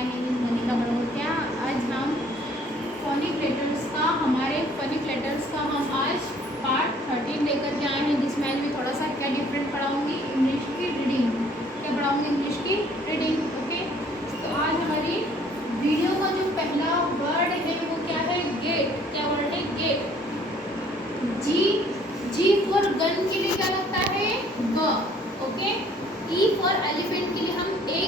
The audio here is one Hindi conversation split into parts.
My name is Monika Barotiya. आज हम फोनिक लेटर्स का हम आज पार्ट 13 लेकर के आए हैं, जिसमें आज मैं थोड़ा सा क्या डिफरेंट पढ़ाऊंगी, इंग्लिश की रीडिंग। क्या पढ़ाऊंगी? इंग्लिश की रीडिंग। ओके, तो आज हमारी वीडियो का जो पहला वर्ड है वो क्या है? गेट। क्या वर्ड है? गेट। जी फॉर गन के लिए क्या लगता है? ग। ओके, ई फॉर एलिफेंट के लिए हम ए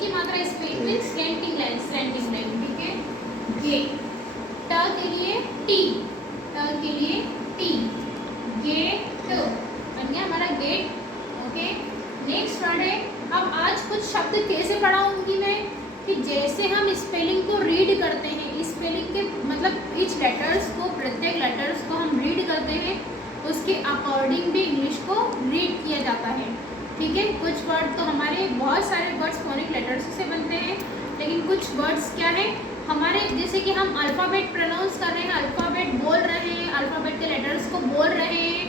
की मात्रा स्पेलिंग में स्लैंटिंग लाइन, ठीक है। गे। ट के लिए टी, गेट बन गया हमारा गेट। ओके, नेक्स्ट वर्ड है। अब आज कुछ शब्द कैसे पढ़ाऊंगी मैं कि जैसे हम स्पेलिंग को रीड करते हैं, स्पेलिंग के मतलब ईच लेटर्स को, प्रत्येक लेटर्स को हम रीड करते हैं, उसके अकॉर्डिंग भी इंग्लिश को रीड किया जाता है। ठीक है, कुछ वर्ड तो हमारे बहुत सारे वर्ड्स फोनिक लेटर्स से बनते हैं, लेकिन कुछ वर्ड्स क्या है हमारे, जैसे कि हम अल्फ़ाबेट प्रोनाउंस कर रहे हैं, अल्फ़ाबेट बोल रहे हैं, अल्फ़ाबेट के लेटर्स को बोल रहे हैं,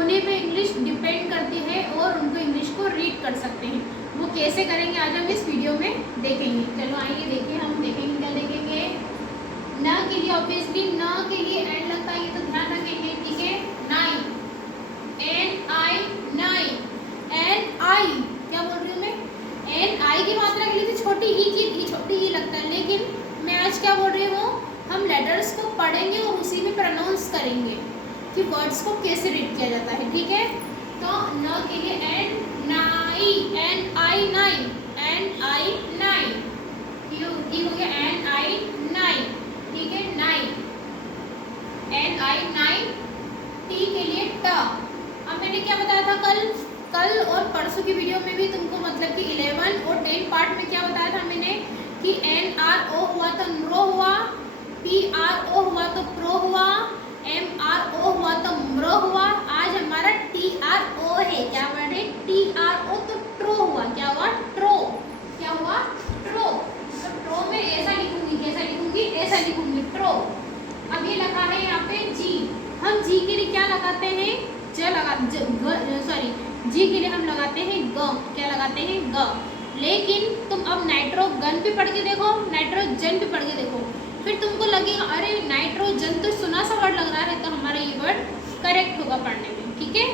उन्हीं पे इंग्लिश डिपेंड करती है और उनको इंग्लिश को रीड कर सकते हैं। वो कैसे करेंगे आज हम इस वीडियो में देखेंगे। चलो आइए देखिए, हम देखेंगे क्या देखेंगे। न के लिए ऑब्वियसली न के लिए एंड लगता है, ये तो ध्यान रखेंगे। ठीक है, nine, N I, nine, N आई। क्या बोल रही हूँ मैं? एन आई की मात्रा के लिए तो छोटी ही लगता है, लेकिन मैं आज क्या बोल रही हूँ, हम लेटर्स को पढ़ेंगे और उसी में प्रोनाउंस करेंगे कि वर्ड्स को कैसे रीड किया जाता है। ठीक है, तो न के लिए एन नाई, N I nine, N I nine, ठीक हो गया, एन आई नाइन। ठीक है, nine, N I nine. T के लिए ट। अब मैंने क्या बताया था कल और परसों की वीडियो में भी तुमको, मतलब कि 11 और 10 पार्ट में क्या बताया था मैंने कि एन आर ओ हुआ तो न्रो हुआ, पी आर ओ हुआ तो प्रो हुआ, एम आर ओ हुआ तो म्रो हुआ। आज हमारा टी आर ओ है। क्या वर्ड है? टी आर ओ, तो ट्रो हुआ। क्या हुआ? ट्रो। क्या हुआ? ट्रो। तो ट्रो में ऐसा लिखूंगी, कैसा लिखूंगी? ऐसा लिखूंगी, ट्रो। अब ये लिखा है यहाँ पे जी। हम जी के लिए क्या लगाते हैं? जी के लिए हम लगाते हैं ग। क्या लगाते हैं? ग। लेकिन तुम अब नाइट्रोगन पे पढ़ के देखो, नाइट्रोजन पे पढ़ के देखो, फिर तुमको लगेगा अरे नाइट्रोजन तो सुना सा वर्ड लग रहा है, तो हमारा ये वर्ड करेक्ट होगा पढ़ने में। ठीक है,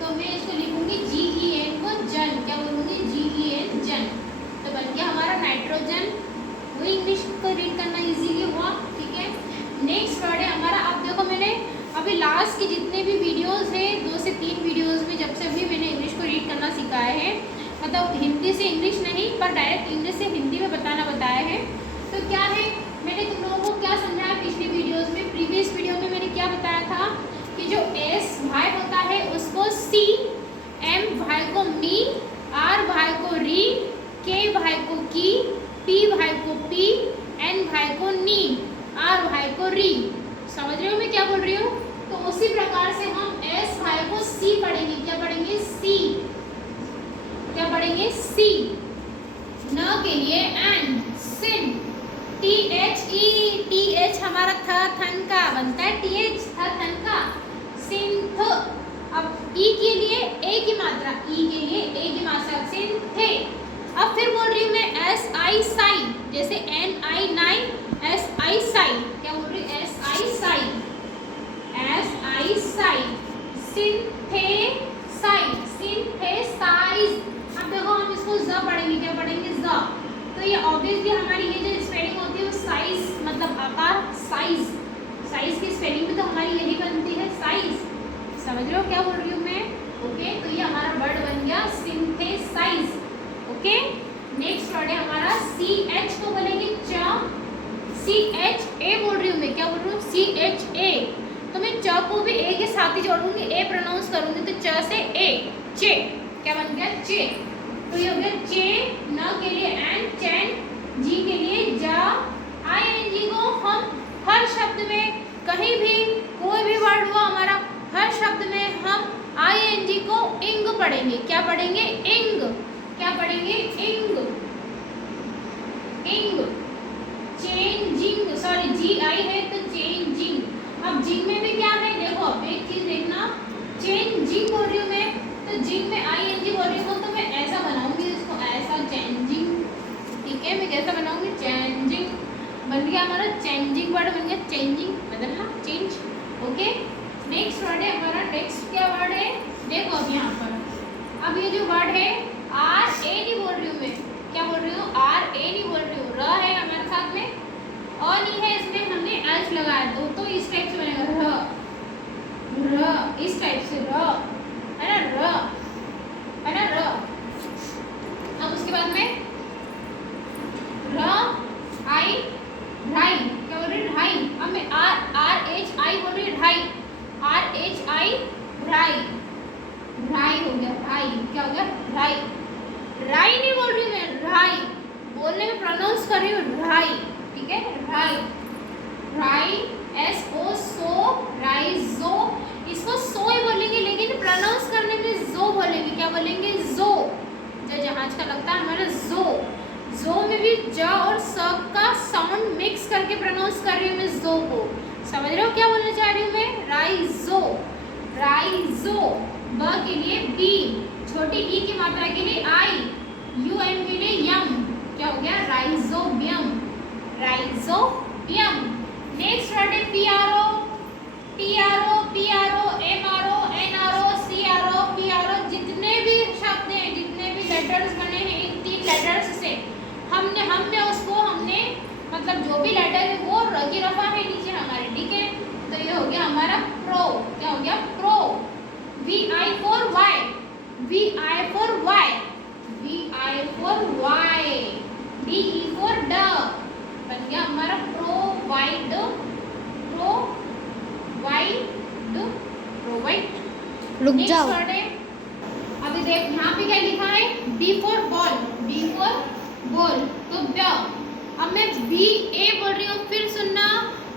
तो मैं इसको लिखूंगी GEN को जन। क्या बोलूँगी? GEN जन। तो बन गया हमारा नाइट्रोजन। वो इंग्लिश को रीड करना इजीली हुआ। ठीक है, नेक्स्ट वर्ड है हमारा। अब देखो, मैंने अभी लास्ट के जितने भी वीडियोस हैं, 2 से 3 वीडियोस में जब से भी मैंने इंग्लिश को रीड करना सिखाया है, मतलब हिंदी से इंग्लिश नहीं पर डायरेक्ट इंग्लिश से हिंदी में बताया है। तो क्या है, मैंने तुम लोगों को क्या समझाया पिछली वीडियोस में? प्रीवियस वीडियो में मैंने क्या बताया था कि जो एस भाई होता है उसको सी, एम भाई को मी, आर भाई को री, के भाई को की, पी भाई को पी, एन भाई को नी, आर भाई को री। समझ रहे हो मैं क्या बोल रही हूँ? तो उसी प्रकार से हम एस भाई को सी पढ़ेंगे। क्या पढ़ेंगे? सी। क्या पढ़ेंगे? सी। न के लिए एन, सिन, टी एच हमारा थन का बनता है, TH थन का, सिंथ। अब ई के लिए ए की मात्रा, सिंथे। अब फिर बोल रही हूँ मैं एस आई साई, जैसे N I nine, S I sigh. क्या बोल रही हूँ? S I sigh, synthesize. अब देखो, हम इसको ज पढ़ेंगे। क्या पढ़ेंगे? ज। तो ये ऑब्वियसली हमारी ये जो स्पेलिंग होती है वो साइज, मतलब आकार, साइज की स्पेलिंग भी तो हमारी यही बनती है, साइज। समझ रहे हो क्या बोल रही हूँ मैं? ओके, तो ये हमारा वर्ड बन गया सिंथेसाइज। ओके, नेक्स्ट वर्ड है हमारा CH को बोलेंगे च। CHA बोल रही हूँ मैं। क्या बोल रही हूँ? CHA। तो मैं च को भी ए के साथ ही जोड़ूंगी, ए प्रोनाउंस करूंगी, तो च से ए, चे। क्या बन गया? चे। तो ये हो गया चे। न के लिए एन, चैन। जी के लिए जा। ING को हम हर शब्द में, कहीं भी कोई भी वर्ड हुआ हमारा, हर शब्द में हम ING को इंग पढ़ेंगे। क्या पढ़ेंगे? इंग। क्या पढ़ेंगे? इंग। चेंजिंग, सॉरी GI है तो चेंजिंग। अब जिंग में भी क्या है देखो, अब एक चीज देखना, चेंजिंग बोल रही हूँ मैं, तो जिंग में ING बोल रही हूँ, तो मैं ऐसा बनाऊंगी इसको, ऐसा चेंजिंग। ठीक है, मैं कैसा बनाऊंगी, चेंजिंग बन गया हमारा, चेंजिंग वर्ड बन गया, चेंजिंग बदलना, चेंज। ओके, नेक्स्ट वर्ड है हमारा, नेक्स्ट क्या वर्ड है, देखो अब यहाँ पर, अब ये जो वर्ड है आर ए नहीं बोल रही हूँ मैं, क्या बोल रही हूँ, आर ए नहीं बोल रही हूँ, र है हमारे साथ में, अ नहीं है, इसमें हमने एच लगाया तो इस टाइप से बनेगा, र, इस टाइप से र, है ना, र, है ना, र। अब उसके बाद में र आई, ढाई, क्या बोल रही है, ढाई। अब मैं आर एच आई बोल रही है, ढाई, आर एच आई, ढाई, ढाई हो गया, ढाई, क्या हो गया, ढाई, ढाई नहीं बोल रही मैं, ढाई बोलने में प्रोनाउंस कर रही हूँ, ढाई, ठीक है, ढाई, ढाई, एस ओ, सो, राइजो, इसको सो ही बोलेंगे लेकिन प्रोनाउंस करने में जो बोलेंगे, क्या बोलेंगे, जो, जो जहाज का लगता है हमारा जो, जो में भी ज और स का साउंड मिक्स करके प्रोनाउंस कर रही हूँ मैं, जो को, समझ रहे हो क्या बोलना चाह रही हूँ मैं, राइजो, राइजो, ब के लिए बी, छोटी ई की मात्रा के लिए आई, यू एम के लिए यम, क्या हो गया, राइजोबियम, राइजोबियम। नेक्स्ट वर्ड है P R O, T R O, P R O, M R O, N R O, C R O, P R O, जितने भी शब्द हैं, जितने भी लेटर्स बने हैं इन 3 लेटर्स से हमने उसको मतलब जो भी लेटर है वो रखी रखा है नीचे हमारे, ठीक है। तो ये हो गया हमारा प्रो, क्या हो गया, pro, V I for Y, V I for Y, V I for Y, D E for ड, बन गया हमारा प्रोवाइड, प्रोवाइड, प्रोवाइड। रुक जाओ, अभी देख यहाँ पे क्या लिखा है, B for ball, B for ball, तो ब, अब मैं बी ए बोल रही हूँ, फिर सुनना,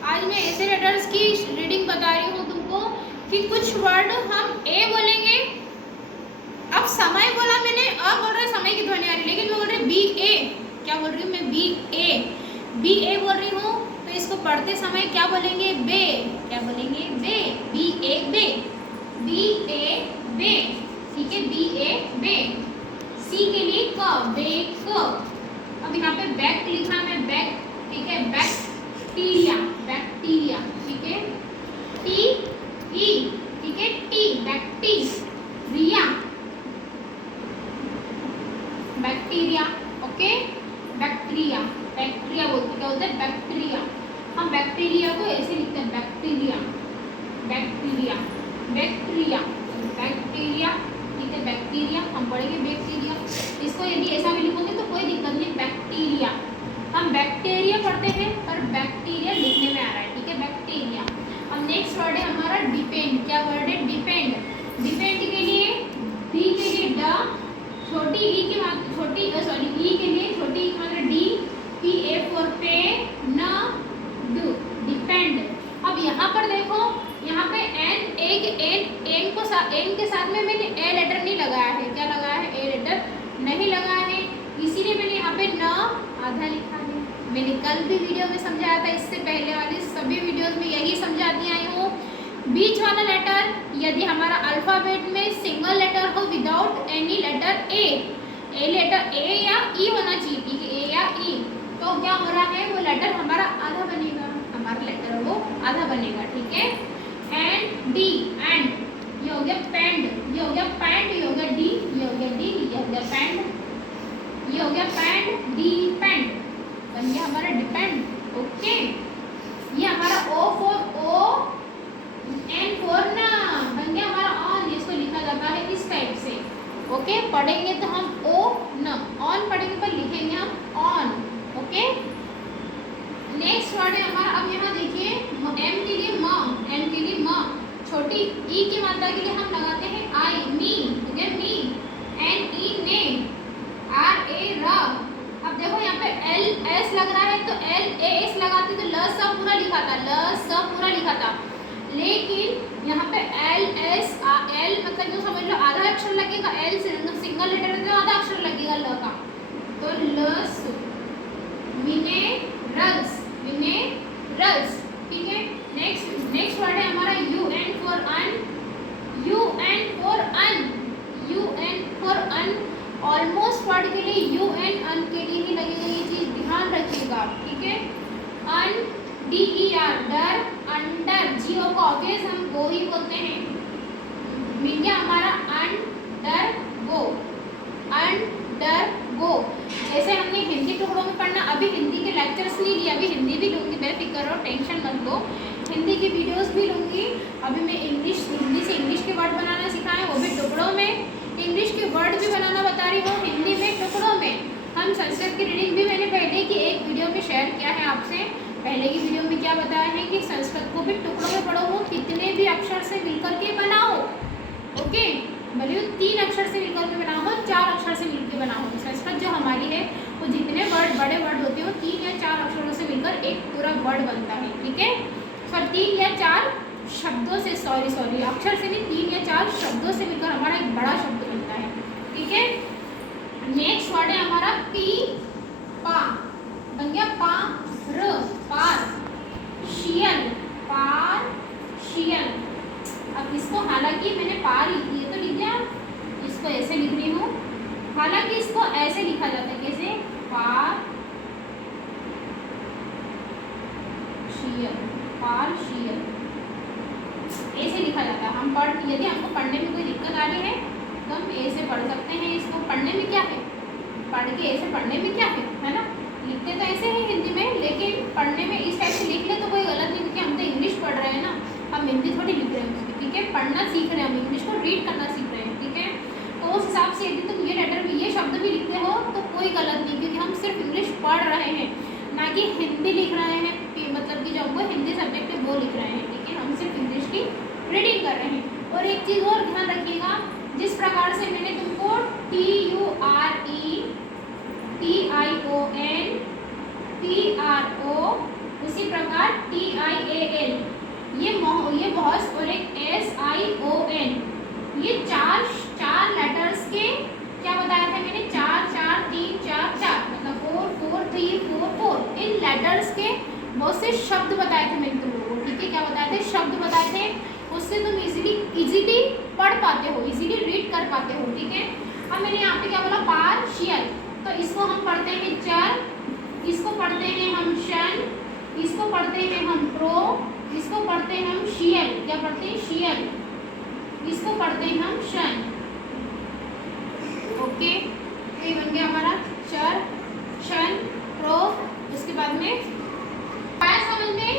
आज मैं ऐसे लेटर्स की रीडिंग बता रही हूँ तुमको कि कुछ वर्ड हम ए बोलेंगे, अब समय बोला मैंने, अब बोल रहे समय की ध्वनि आ रही, लेकिन मैं बोल रही बी ए, क्या बोल रही हूँ मैं, बी ए, बी ए बोल रही हूँ, तो इसको पढ़ते समय क्या बोलेंगे, बे, क्या बोलेंगे, बे, बी ए बे, बी ए बे, ठीक है, बी ए बे। सी के लिए क, बेक, अब यहाँ पे बैक लिखा है, बैक, ठीक है, बैक्टीरिया, बैक्टीरिया, ठीक है, टी ई, ठीक है, T, bacteria, bacteria, okay, bacteria, bacteria बोलते, क्या होता है, बैक्टीरिया, हम बैक्टीरिया को ऐसे लिखते हैं, बैक्टीरिया, बैक्टीरिया, बैक्टीरिया, बैक्टीरिया, ठीक है, बैक्टीरिया, हम पढ़ेंगे बैक्टीरिया, इसको यदि ऐसा भी लिखोगे तो कोई दिक्कत नहीं, बैक्टीरिया, हम बैक्टीरिया पढ़ते हैं पर बैक्टीरिया लिखने में आ रहा है, ठीक है, बैक्टीरिया। अब नेक्स्ट वर्ड है हमारा डिपेंड, क्या वर्ड है, डिपेंड, डिपेंड के लिए डी के लिए ड, छोटी ई की मात्रा, छोटी सॉरी ई के लिए छोटी ई की मात्रा डी, पी ए फॉर पे, न, डू, डिपेंड। अब यहाँ पर देखो, यहाँ पे एन, एन के साथ में मैंने ए लेटर नहीं लगाया है, क्या लगाया है, ए लेटर नहीं लगाया है, इसीलिए मैंने यहाँ पे न आधा लिखा है। मैंने कल भी वीडियो में समझाया था, इससे पहले वाली सभी वीडियोस में यही समझाती आई हूँ, बीच वाला लेटर यदि हमारा अल्फाबेट में सिंगल लेटर हो without any letter A letter A या ई होना चाहिए, ठीक है, ए या ई, तो क्या हो रहा है, वो लेटर हमारा आधा बनेगा, हमारा लेटर वो आधा बनेगा, ठीक है। एंड डी, एंड, ये हो गया पैंड, ये हो गया पैंड, ये हो गया डी, ये हो गया डी, ये हो गया पैंड, ये हो गया पैंड, डी पैंड, बन गया हमारा डिपेंड, ओके। ये हमारा O for O, N for ना, बन गया हमारा ऑन, इसको लिखा जाता है इस टाइप से, ओके। पढ़ेंगे तो हम ओ न, ऑन पढ़ेंगे पर लिखेंगे हम ऑन, ओके। नेक्स्ट वर्ड है हमारा, अब यहाँ देखिए, एम के लिए म, एम के लिए म, छोटी ई की मात्रा के लिए हम लगाते हैं आई, मी, ठीक है, मी, एन ई ने, आर ए र। अब देखो यहाँ पे एल एस लग रहा है, तो एल ए एस लगाते तो ल स पूरा लिखा था, ल स पूरा लिखा था, लेकिन यहाँ पे एल एस एल मतलब जो समझ लो आधा अक्षर लगेगा, एल सिंगल लेटर है तो आधा अक्षर लगेगा ल का, तो लस, मिनेरल्स, मिनेरल्स, ठीक है। नेक्स्ट वर्ड है हमारा U N for un, U N for un, U N for un, almost word के लिए यू एन अन के लिए ही लगेगा ये चीज, DER डर, अंडर, जी ओ को ऑब्वियस हम गो ही बोलते हैं। मिल गया हमारा अंडर गो, अंडर गो। जैसे हमने हिंदी टुकड़ों में पढ़ना, अभी हिंदी के लेक्चर्स नहीं लिए, अभी हिंदी भी लूँगी, बेफिक्र रहो, टेंशन मत लो, हिंदी की वीडियोस भी लूँगी। अभी मैं इंग्लिश, हिंदी से इंग्लिश के वर्ड बनाना सिखाएं, वो भी टुकड़ों में, इंग्लिश के वर्ड भी बनाना बता रही हूँ हिंदी में टुकड़ों में। हम संस्कृत की रीडिंग भी मैंने पहले की एक वीडियो में शेयर किया है आपसे, पहले की वीडियो में क्या बताया है कि संस्कृत को भी टुकड़ों में पढ़ो, वो कितने भी अक्षर से मिलकर के बनाओ, ओके, भले 3 अक्षर से मिलकर के बनाओ, 4 अक्षर से मिलकर बनाओ। संस्कृत जो हमारी है वो जितने वर्ड, बड़े वर्ड होते हैं वो 3 या 4 अक्षरों से मिलकर एक पूरा वर्ड बनता है, ठीक है। सर 3 या 4 शब्दों से, सॉरी अक्षर से नहीं, 3 या 4 शब्दों से मिलकर हमारा एक बड़ा शब्द बनता है, ठीक है। नेक्स्ट वर्ड है हमारा पी पा, बन गया पा र, पार, शियल, पार शियल। अब इसको हालांकि मैंने पार ये तो लिख दिया, इसको ऐसे लिख रही हूँ, हालांकि इसको ऐसे लिखा जाता है, कैसे, पार शियल, पार शियल, ऐसे लिखा जाता है। हम पढ़, यदि हमको पढ़ने में कोई दिक्कत आ रही है तो हम ऐसे पढ़ सकते हैं इसको। पढ़ने में क्या है, पढ़ के ऐसे पढ़ने में क्या है ना, लिखते तो ऐसे हैं हिंदी में, लेकिन पढ़ने में इस टाइप से लिख ले तो कोई गलत नहीं, क्योंकि हम तो इंग्लिश पढ़ रहे हैं ना, हम हिंदी थोड़ी लिख रहे हैं उसमें, ठीक है। पढ़ना सीख रहे हैं हम, इंग्लिश को रीड करना सीख रहे हैं, ठीक है। तो उस हिसाब से यदि तुम ये लेटर भी, ये शब्द भी लिखते हो तो कोई गलत नहीं, क्योंकि हम सिर्फ इंग्लिश पढ़ रहे हैं, ना कि हिंदी लिख रहे हैं, मतलब कि जो हमको हिंदी सब्जेक्ट है वो लिख रहे हैं, ठीक है। हम सिर्फ इंग्लिश की रीडिंग कर रहे हैं। और एक चीज़ और ध्यान रखिएगा, जिस प्रकार से मैंने तुमको TURETION PRO, उसी प्रकार TIAL, ये बहुत, और एक SION, ये चार लेटर्स के क्या बताया था मैंने, 4 4 3 4 4, मतलब 4 4 3 4 4, इन लेटर्स के बहुत से शब्द बताए थे मैंने तुम लोगों को, ठीक है। क्या बताए थे, शब्द बताए थे, उससे तुम इजीली पढ़ पाते हो, इजीली रीड कर पाते हो, ठीक है। अब मैंने यहाँ पे क्या बोला, पार्शियल, तो इसको हम पढ़ते हैं चर, इसको पढ़ते हैं हम शन, इसको पढ़ते हैं हम प्रो, इसको पढ़ते हैं हम शियल, क्या पढ़ते हैं, शियल, इसको पढ़ते हैं हम शन, ओके। ये बन गया हमारा चर, शन, प्रो। उसके बाद में आया समझ में,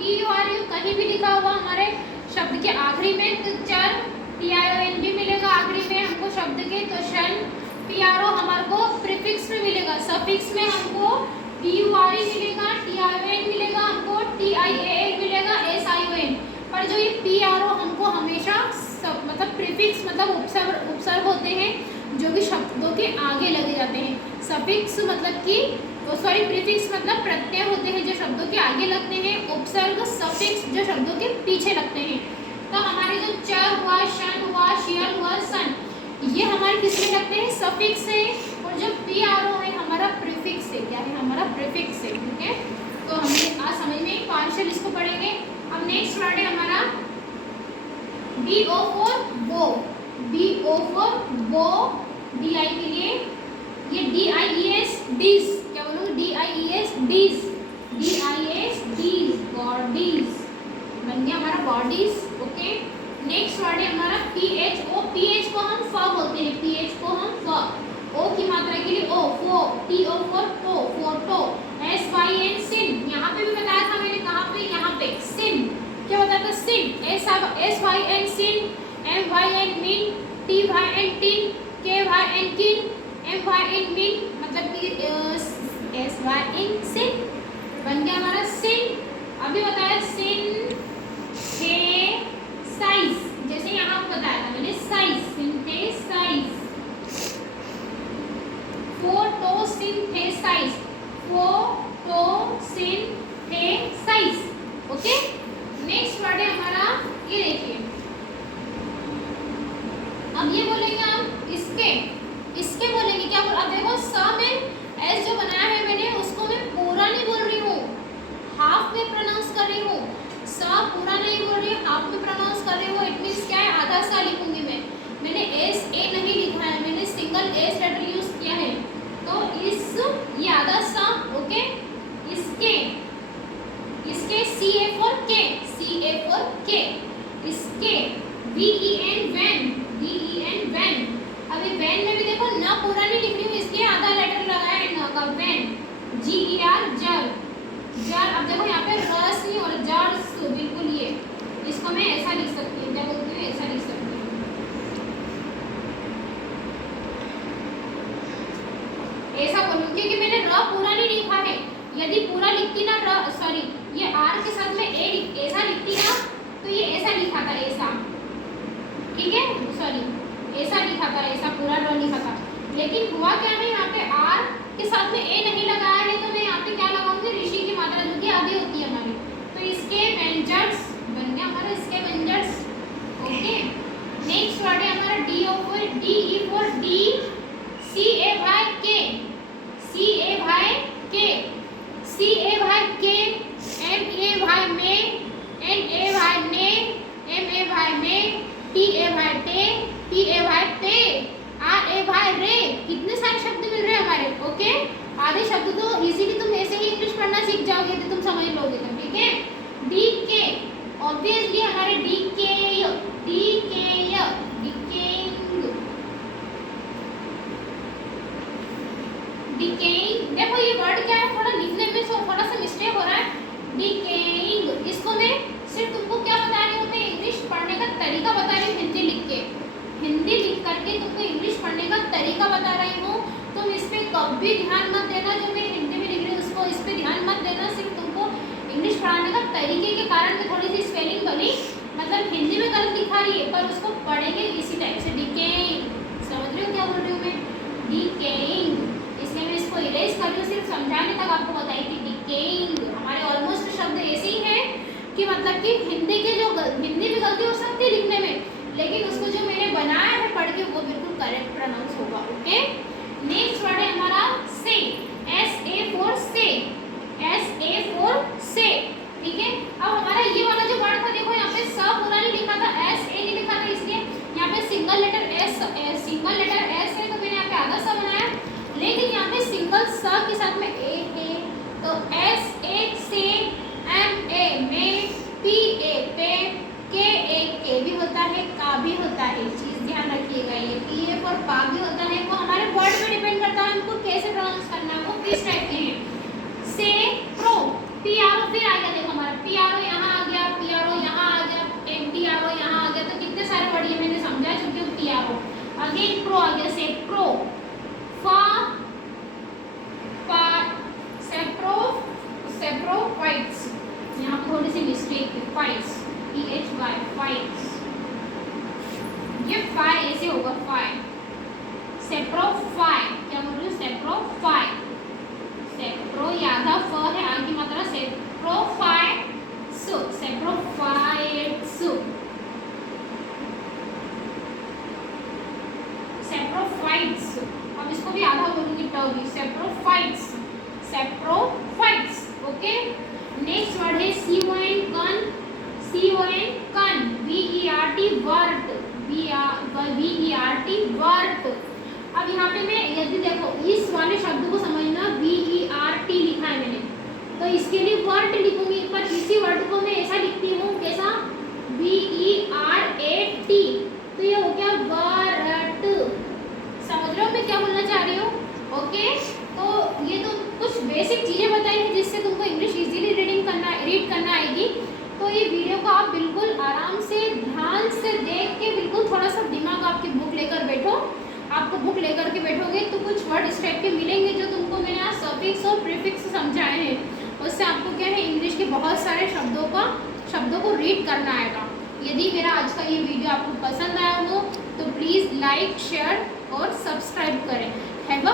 TRU कहीं भी लिखा हुआ हमारे शब्द के आखिरी में तो चर, TION भी मिलेगा आखिरी में हमको शब्द के, तो शन, PRO हमारे को प्रीफिक्स में मिलेगा, सफिक्स में हमको DURE मिलेगा, TION मिलेगा हमको, TIAL मिलेगा, SION। पर जो ये PRO हमको हमेशा मतलब प्रीफिक्स, मतलब उपसर्ग होते हैं जो कि शब्दों के आगे लगे जाते हैं। सफिक्स मतलब कि, सॉरी, प्रीफिक्स मतलब प्रत्यय होते हैं जो शब्दों के आगे लगते हैं, उपसर्ग सफिक्स जो शब्दों के पीछे लगते हैं। तो हमारे जो चर हुआ, शन हुआ, शियल हुआ, सन, ये हमारे किसमें लगते हैं, सफिक्स है, और जो PRO है हमारा प्रीफिक्स है, क्या है, हमारा प्रीफिक्स है, ठीक है। तो हमें आज समझ में पार्शियल इसको पढ़ेंगे। अब नेक्स्ट वर्ड है हमारा BO फॉर बो, BO फॉर बो, DI के लिए ये DIES डीज, क्या बोलूँगी, DIES डीज, DIS डीज, बॉडीज, बन गया हमारा बॉडीज, ओके। नेक्स्ट वर्ड है हमारा PHO, PH को हम फ बोलते हैं, PH को हम फ, O की मात्रा के लिए O, फो, TO फॉर टो, फोटो, SYN सिन, यहाँ पे भी बताया था मैंने, कहाँ पे, यहाँ पे सिन, क्या बताया था, सिन, SYN सिन, MYN मिन, TYN टिन, KYN किन, MYN मिन, मतलब कि SYN सिन, बन गया हमारा सिन। अभी बताया सिन थे साइज, जैसे यहाँ बताया था मैंने, size, synthesize, photosynthesize, photosynthesize, okay. Next word है हमारा, ये देखिए, अब ये बोलेंगे हम इसके बोलेंगे, क्या बोल, अब देखो स में एस जो बनाया है मैंने, उसको मैं पूरा नहीं बोल रही हूँ, हाफ में प्रोनाउंस कर रही हूँ, स पूरा नहीं बोल रही, हाफ में प्रोनाउंस कर रही हूँ। इट मीन्स क्या है, आधा सा लिखूंगी मैंने SA नहीं लिखा है, मैंने सिंगल एस लेटर यूज किया है, तो इस, ये आधा सा, ओके। इसके इसके, इसके VEN वैन, VEN वैन। अभी वैन में भी देखो न पूरा नहीं लिख रही हूँ, इसके आधा लेटर लगाया है न का, वैन, GER जर, जर। अब देखो यहाँ पे रस नहीं और जर्स, बिल्कुल ये, इसको मैं ऐसा लिख सकती हूँ, क्या बोलती हूँ, ऐसा लिख सकती हूँ, ऐसा बोलूँ, क्योंकि मैंने र पूरा नहीं लिखा है। यदि पूरा लिखती ना र, सॉरी ये आर के साथ में ऐसा लिखती ना, तो ये ऐसा लिखा था, ऐसा, ठीक है, सॉरी ऐसा लिखा था, ऐसा पूरा र लिखा था। लेकिन हुआ क्या है, यहाँ पे आर के साथ में ए नहीं लगाया है, तो मैं यहाँ पे क्या लगाऊंगी, ऋषि की मात्रा जो कि आधी होती है हमारी, तो इसके वेंजर्स बन गया हमारा, इसके वेंजर्स। ओके, नेक्स्ट वर्ड है हमारा डी फॉर डी, CA भाई के, CA भाई के, CA भाई के, MA भाई में, NA भाई ने, MA भाई में, TA भाई टे, TA भाई ते, RA भाई रे। कितने सारे शब्द मिल रहे हैं हमारे। ओके, आधे शब्द तो इजीली तुम ऐसे ही इंग्लिश पढ़ना सीख जाओगे तो तुम समझ लोगे तुम, ठीक है। DK ऑब्वियसली हमारे DK, डिकेइंग, देखो ये वर्ड क्या है, थोड़ा लिखने में थोड़ा सा मिस्टेक हो रहा है। डिकेइंग, इसको मैं सिर्फ तुमको क्या बता रही हूँ, मैं इंग्लिश पढ़ने का तरीका बता रही हूँ, हिंदी लिख के, हिंदी लिख करके तुमको इंग्लिश पढ़ने का तरीका बता रही हूँ। तुम इस पर कभी ध्यान मत देना, जो मैं हिंदी में लिख रही हूँ उसको इस पर ध्यान मत देना, सिर्फ तुमको इंग्लिश पढ़ाने का तरीके के कारण में थोड़ी सी स्पेलिंग बनी, मतलब हिंदी में गलत लिखा रही है, पर उसको पढ़ेंगे इसी टाइप से। डिकेइंग, समझ रही हो क्या बोल रही हूँ मैं, डिकेइंग। इसलिए मैं इसको इरेज कर रही हूँ, सिर्फ समझाने तक आपको बताई थी। डिकेइंग हमारे ऑलमोस्ट शब्द ऐसे ही हैं कि मतलब कि हिंदी के जो हिंदी में गलती हो सकती है लिखने में, लेकिन उसको जो मैंने बनाया है पढ़ के वो बिल्कुल करेक्ट प्रोनाउंस होगा। ओके, नेक्स्ट वर्ड है हमारा से, SA फॉर से, SA फॉर से, ठीक है। अब हमारा ये वाला जो वर्ड था, देखो यहाँ पे स पूरा नहीं लिखा था, SA नहीं लिखा था, इसलिए यहाँ पे सिंगल लेटर S है, तो मैंने यहाँ पे आधा सा बनाया। लेकिन यहाँ पे सिंगल स के साथ में ए है, तो SA से, MA में, PA पे, KA के भी होता है, का भी होता है, चीज ध्यान रखिएगा। ये PA पर पा भी होता है, वो हमारे वर्ड पे डिपेंड करता है हमको कैसे प्रोनाउंस करना है, वो किस टाइप के हैं। से प्रो, PRO फिर आ गया, देखो हमारा PRO यहाँ आ गया, PRO यहाँ आ गया, MTRO यहाँ आ गया, तो कितने सारे वर्ड ये मैंने समझा चुकी हूँ। PRO अगेन प्रो आ गया, से प्रो, सेप्रोफाइट्स, यहाँ पर थोड़ी सी मिस्टेक है, फाइट्स, PHY फाइट्स, ये फाइ ऐसे होगा, फाइ, सेप्रोफाइ, क्या बोल रही हूँ, सेप्रोफाइ, सेप्रो यादा फ है, आगे मात्रा सेप्रोफाइट्स, सेप्रोफाइट्स, सेप्रोफाइट्स। अब इसको भी आधा बोलूंगी, टर्गी, saprophytes, saprophytes. Okay, next word है CON con, CON con, VERT vert, VERT vert. अब यहाँ पे मैं यदि देखो इस वाले शब्द को समझना, VERT लिखा है मैंने, तो इसके लिए वर्ट लिखूंगी, पर इसी वर्ड को मैं ऐसा लिखती हूँ, कैसा, VERAT, तो ये हो गया वर्ट। समझ रहे हो मैं क्या बोलना चाह रही हूँ। ओके, तो ये तो कुछ बेसिक चीज़ें बताई हैं जिससे तुमको इंग्लिश इजीली रीड करना आएगी। तो ये वीडियो को आप बिल्कुल आराम से ध्यान से देख के, बिल्कुल थोड़ा सा दिमाग आपकी बुक लेकर बैठो। आपको बुक लेकर के बैठोगे तो कुछ वर्ड इस टाइप के मिलेंगे जो तुमको मैंने आज सफिक्स और प्रीफिक्स समझाए हैं, उससे आपको क्या है, इंग्लिश के बहुत सारे शब्दों को रीड करना आएगा। यदि मेरा आज का ये वीडियो आपको पसंद आया हो तो प्लीज़ लाइक, शेयर और सब्सक्राइब करें। Have a